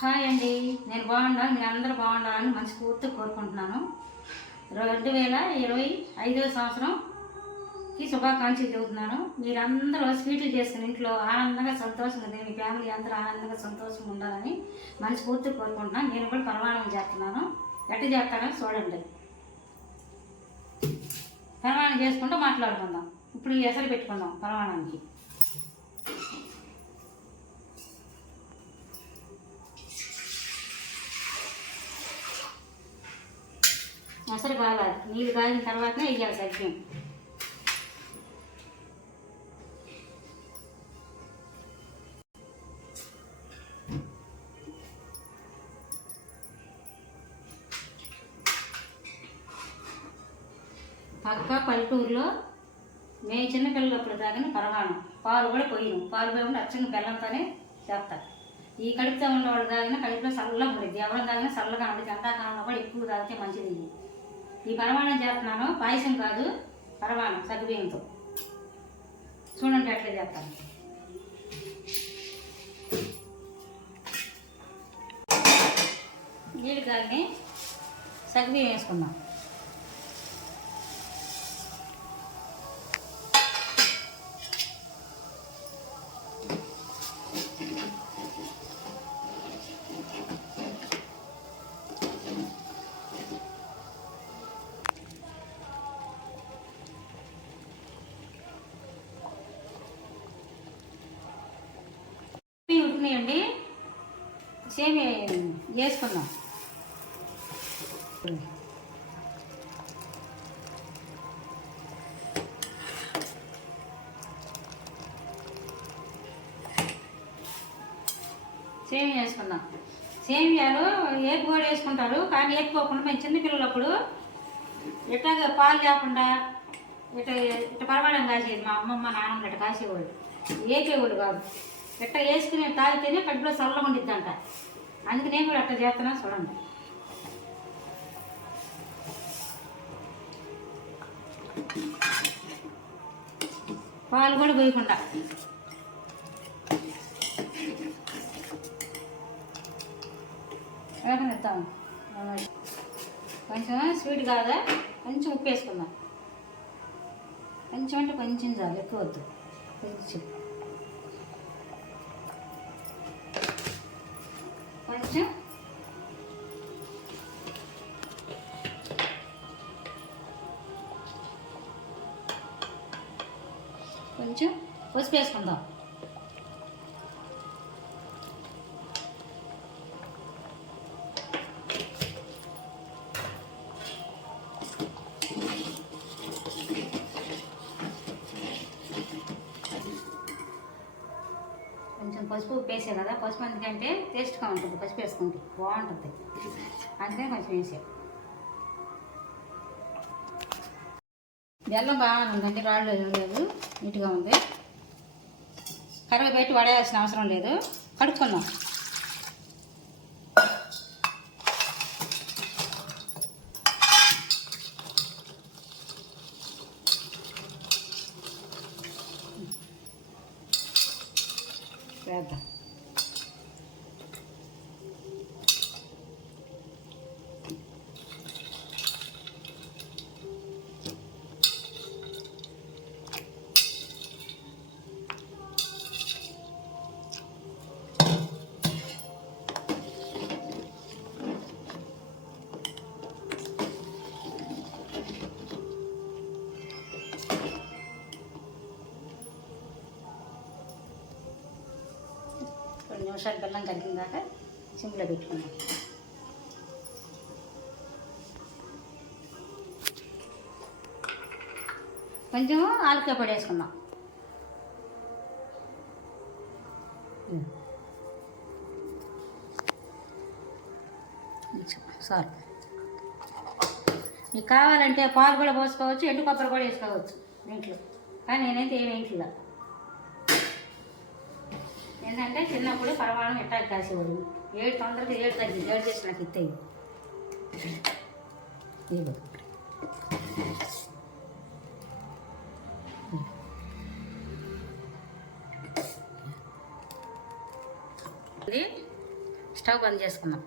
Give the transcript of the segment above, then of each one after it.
Hi అండి, నేను బాగున్నాను. మీరు అందరూ బాగుండాలని మనస్ఫూర్తిగా కోరుకుంటున్నాను. 2025వ సంవత్సరంకి శుభాకాంక్షలు చెబుతున్నాను. మీరందరూ స్వీట్లు చేసుకుని ఇంట్లో ఆనందంగా సంతోషంగా మీ ఫ్యామిలీ అందరూ ఆనందంగా సంతోషంగా ఉండాలని మనస్ఫూర్తిగా కోరుకుంటున్నాను. నేను కూడా పరమాణం చేస్తున్నాను. ఎట్ట చేస్తానో చూడండి. పరమాణం చేసుకుంటూ మాట్లాడుకుందాం. ఇప్పుడు ఎసరు పెట్టుకుందాం పరమాణానికి. మొసరు కావాలి, నీళ్ళు కాగిన తర్వాతనే వేయాలి సగ్యం. పక్క పల్లెటూరులో మేము చిన్నపిల్లలప్పుడు తాగిన పరమాణం. పాలు కూడా పోయినాం. పాలు పోయకుండా అచ్చంగా బెల్లంతోనే చేస్తారు. ఈ కడుపుతో ఉన్నవాడు తాగిన కడుపులో చల్లగా ఉండేది. ఎవరు తాగినా చల్లగా ఉండేది. ఎండాకాలంలో కూడా ఎక్కువ తాగితే మంచిది. ఈ పరమాణం చేస్తున్నాను, పాయసం కాదు, పరమాణం సగ్గుబియ్యంతో. చూడండి ఎట్లా చేస్తాను. నీళ్ళు కాగిని సగ్గుబియ్యం వేసుకుందాం. ఉడికినాయండి, సేమ్ వేసుకుందాం. సేమియా వేసుకుందాం. సేమియాలు ఏపు కూడా వేసుకుంటారు, కానీ ఏపుకోకుండా మేము చిన్నపిల్లలప్పుడు ఎట్లాగా పాలు లేకుండా ఇట్లా ఇట్లా పరమాణం కాసేది. మా అమ్మమ్మ నాన్నమ్మ ఇట్లా కాసేవాళ్ళు, ఏపేవాళ్ళు కాదు. ఎట్లా వేసుకుని తాగితేనే కడుపులో చల్లగా ఉండిద్దంట. అందుకు నేను కూడా అట్లా చేస్తున్నా. చూడండి. పాలు కూడా పోయకుండా వేగనిద్దాం. కొంచెం స్వీట్ కాదా, కొంచెం ఉప్పు వేసుకుందాం. కొంచెం అంటే కొంచెం చాలు, ఎక్కువ వద్దు. కొంచెం కొంచెం కొంచెం పసుపు వేసుకుందాం. కొంచెం పసుపు వేసే కదా, పసుపు ఎందుకంటే టేస్ట్గా ఉంటుంది. పసుపు వేసుకుంటే బాగుంటుంది, అందుకని కొంచెం వేసే. బెల్లం బాగానే ఉందండి, రాళ్ళు ఏం లేదు, నీట్గా ఉంది. కరివే పెట్టి వడేయాల్సిన అవసరం లేదు. కడుక్కుందాం. వేద్దాం. నిమిషాలు బెల్లం కరిగిన దాకా సింపుల్గా పెట్టుకున్నాం. కొంచెం ఆలుకాయ పొడి వేసుకుందాం. సార్ మీకు కావాలంటే పాలు కూడా పోసుకోవచ్చు, ఎండు కొబ్బరి కూడా వేసుకోవచ్చు దీంట్లో, కానీ నేనైతే ఏమి ఇంట్లో. ఏంటంటే చిన్నప్పుడు పరమాణం ఎట్లా కాసేవాడు. తొందరగా 7 తగ్గింది. 7 చేసి నాకు ఇస్తాయి. స్టవ్ బంద్ చేసుకుందాం.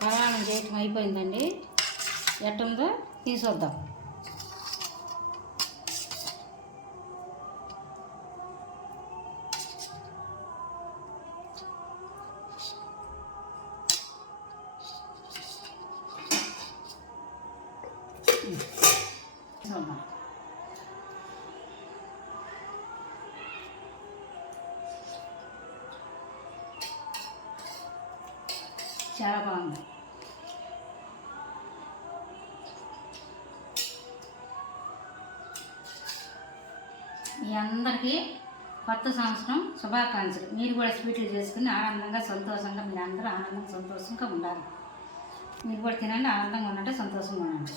పరమాణం చేయటం అయిపోయిందండి. ఎట్టుందో తీసొద్దాం. చాలా బాగుంది. మీ అందరికీ కొత్త సంవత్సరం శుభాకాంక్షలు. మీరు కూడా స్వీట్లు చేసుకుని ఆనందంగా సంతోషంగా మీరు అందరూ ఆనందంగా సంతోషంగా ఉండాలి. మీరు కూడా తినండి, ఆనందంగా ఉండండి, సంతోషంగా ఉండండి.